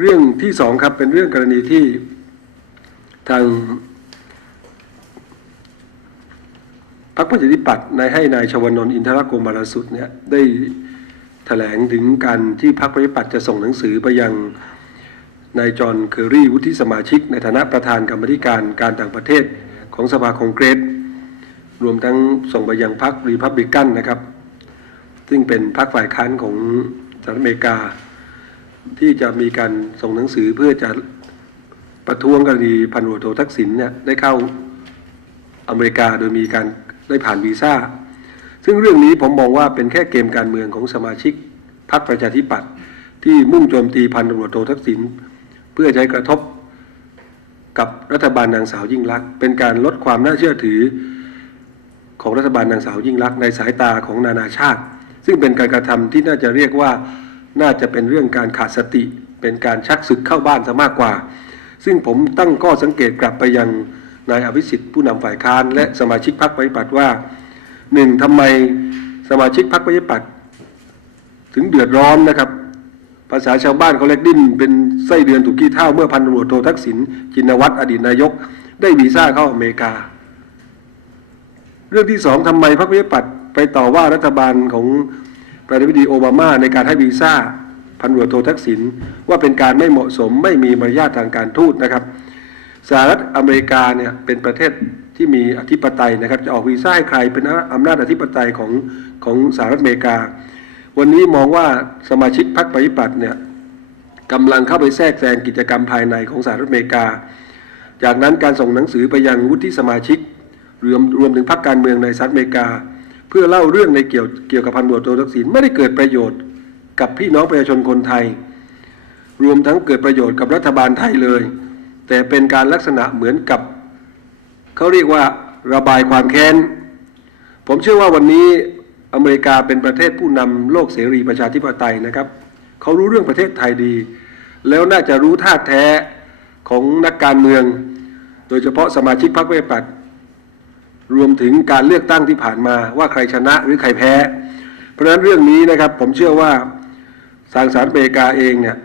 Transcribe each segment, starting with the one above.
เรื่องที่สองครับเป็นเรื่องกรณีที่ทางพรรคประชาธิปัตย์นายให้นายชวนนท์อินทรโกมารสุดเนี่ยได้แถลงถึงการที่พรรคประชาธิปัตย์จะส่งหนังสือไปยังนายจอห์นเคอรี่วุฒิสมาชิก ในฐานะประธานกรรมธิการการต่างประเทศของสภาคองเกรสรวมทั้งส่งไปยังพรรครีพับลิกันนะครับ ซึ่งเป็นพรรคฝ่ายค้านของสหรัฐอเมริกา ที่จะมีการส่งหนังสือเพื่อจะประท้วงกรณีพันตำรวโททักษิณเนี่ยได้เข้าอเมริกาโดยมีการได้ผ่านวีซ่า ซึ่งเรื่องนี้ผมมองว่าเป็นแค่เกมการเมืองของสมาชิกพรรคประชาธิปัตย์ที่มุ่งโจมตีพันตำรวจโททักษิณเพื่อให้กระทบกับรัฐบาลนางสาวยิ่งลักษณ์เป็นการลดความน่าเชื่อถือของรัฐบาลนางสาวยิ่งลักษณ์ในสายตาของนานาชาติ ซึ่งเป็นการกระทำที่น่าจะเรียกว่า น่าจะเป็นเรื่องการขาดสติ เป็นการชักศึกเข้าบ้านซะมากกว่า ซึ่งผมตั้งข้อสังเกตกลับไปยังนายอภิสิทธิ์ผู้นำฝ่ายค้านและสมาชิกพรรคประชาธิปัตย์ว่าหนึ่งทำไมสมาชิกพรรคประชาธิปัตย์ถึงเดือดร้อนนะครับ ภาษาชาวบ้านเขาเรียกดิ้นเป็นไส้เดือนถูกขี้เท่าเมื่อพันตำรวจโททักษิณชินวัตรอดีตนายก ได้วีซ่าเข้าอเมริกา เรื่องที่สองทำไมพรรคประชาธิปัตย์ไปต่อว่ารัฐบาลของ ประธานาธิบดีโอบามาในการให้วีซ่าพันตำรวจโททักษิณว่าเป็นการไม่เหมาะสมไม่มีมารยาททางการทูตนะครับสหรัฐอเมริกาเนี่ยเป็นประเทศที่มีอธิปไตยนะครับจะออกวีซ่าให้ใครเป็นอำนาจอธิปไตยของของสหรัฐอเมริกา วันนี้มองว่าสมาชิกพรรคประชาธิปัตย์เนี่ยกำลังเข้าไปแทรกแซงกิจกรรมภายในของสหรัฐอเมริกา จากนั้นการส่งหนังสือไปยังวุฒิสมาชิกรวมรวมถึงพรรคการเมืองในสหรัฐอเมริกา เพื่อเล่าเรื่องในเกี่ยวเกี่ยวกับพันตำรวจโททักษิณไม่ได้เกิดประโยชน์กับพี่น้องประชาชนคนไทย รวมทั้งเกิดประโยชน์กับรัฐบาลไทยเลย แต่เป็นการลักษณะเหมือนกับเขาเรียกว่าระบายความแค้น ผมเชื่อว่าวันนี้อเมริกาเป็นประเทศผู้นำโลกเสรีประชาธิปไตยนะครับเขารู้เรื่องประเทศไทยดี แล้วน่าจะรู้ท่าแท้ของนักการเมือง โดยเฉพาะสมาชิกพรรคประชาธิปัตย์ รวมถึงการเลือกตั้งที่ผ่านมาว่าใครชนะหรือใครแพ้ เพราะฉะนั้นเรื่องนี้นะครับผมเชื่อว่าทางสหรัฐอเมกาเองเนี่ย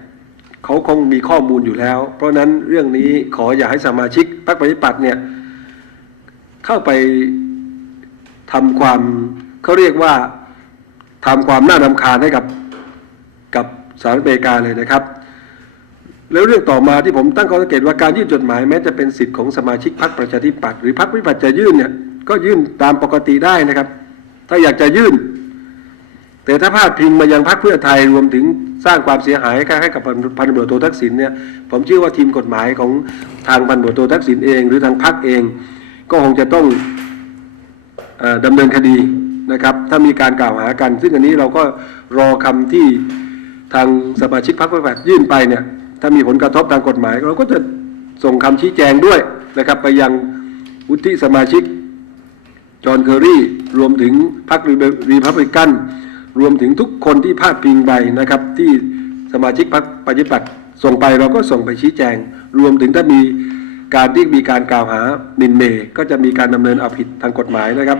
เขาคงมีข้อมูลอยู่แล้ว เพราะฉะนั้นเรื่องนี้ขออย่าให้สมาชิกพรรคประชาธิปัตย์เนี่ยเข้าไปทำความเขาเรียกว่าทำความน่ารำคาญให้กับกับสหรัฐอเมริกาเลยนะครับ แล้วเรื่องต่อมาที่ผมตั้งข้อสังเกตว่าการยื่นจดหมายแม้จะเป็นสิทธิ์ของสมาชิกพรรคประชาธิปัตย์หรือพรรคประชาธิปัตย์จะยื่นเนี่ย ก็ยื่นตามปกติได้นะครับ ถ้าอยากจะยื่น แต่ถ้าพาดพิงมายังพรรคเพื่อไทยรวมถึงสร้างความเสียหายให้กับพันตำรวจโททักษิณเนี่ยผมเชื่อว่าทีมกฎหมายของทางพันตำรวจโททักษิณเอง หรือทางพรรคเอง ก็คงจะต้องออดำเนินคดีนะครับ ถ้ามีการกล่าวหากัน ซึ่งอันนี้เราก็รอคำที่ทางสมาชิกพรรคประชาธิปัตย์ยื่นไปเนี่ยถ้ามีผลกระทบทางกฎหมาย เราก็จะส่งคำชี้แจงด้วยนะครับ ไปยังวุฒิสมาชิก จอห์นเคอรี่รวมถึงพรรครีพับลิกันรวมถึงทุกคนที่พาดพิงไปนะครับ ที่สมาชิกพรรคปฏิปัติส่งไปเราก็ส่งไปชี้แจง รวมถึงถ้ามีการที่มีการกล่าวหามินเมย์ก็จะมีการดำเนินเอาผิดทางกฎหมายนะครับ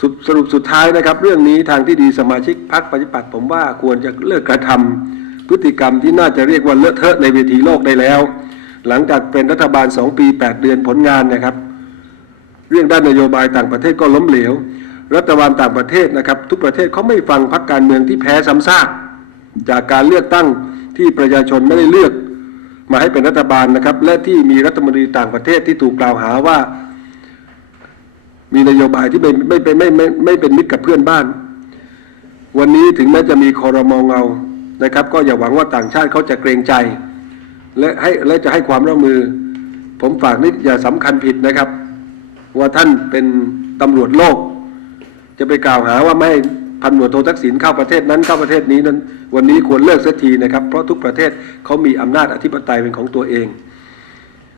สรุปสรุปสุดท้ายนะครับ เรื่องนี้ทางที่ดีสมาชิกพรรคปฏิปัติผมว่าควรจะเลิกกระทำพฤติกรรมที่น่าจะเรียกว่าเลอะเทอะในเวทีโลกได้แล้ว หลังจากเป็นรัฐบาลสองปีแปดเดือนผลงานนะครับ เรื่องด้านนโยบายต่างประเทศก็ล้มเหลว รัฐบาลต่างประเทศนะครับ ทุกประเทศเขาไม่ฟังพรรคการเมืองที่แพ้ซ้ำซากจากการเลือกตั้งที่ประชาชนไม่ได้เลือก มาให้เป็นรัฐบาลนะครับ และที่มีรัฐมนตรีต่างประเทศที่ถูกกล่าวหาว่า มีนโยบายที่ไม่ไม่ไม่ไม่ไม่ไม่เป็นมิตรกับเพื่อนบ้าน วันนี้ถึงแม้จะมีคอรมองเงานะครับ ก็อย่าหวังว่าต่างชาติเขาจะเกรงใจ และให้และจะให้ความร่วมมือ ผมฝากนิดอย่าสำคัญผิดนะครับ ว่าท่านเป็นตำรวจโลก จะไปกล่าวหาว่าไม่พันตำรวจโททักษิณเข้าประเทศนั้นเข้าประเทศนี้นั้น วันนี้ควรเลิกเสียทีนะครับ เพราะทุกประเทศเขามีอำนาจอธิปไตยเป็นของตัวเอง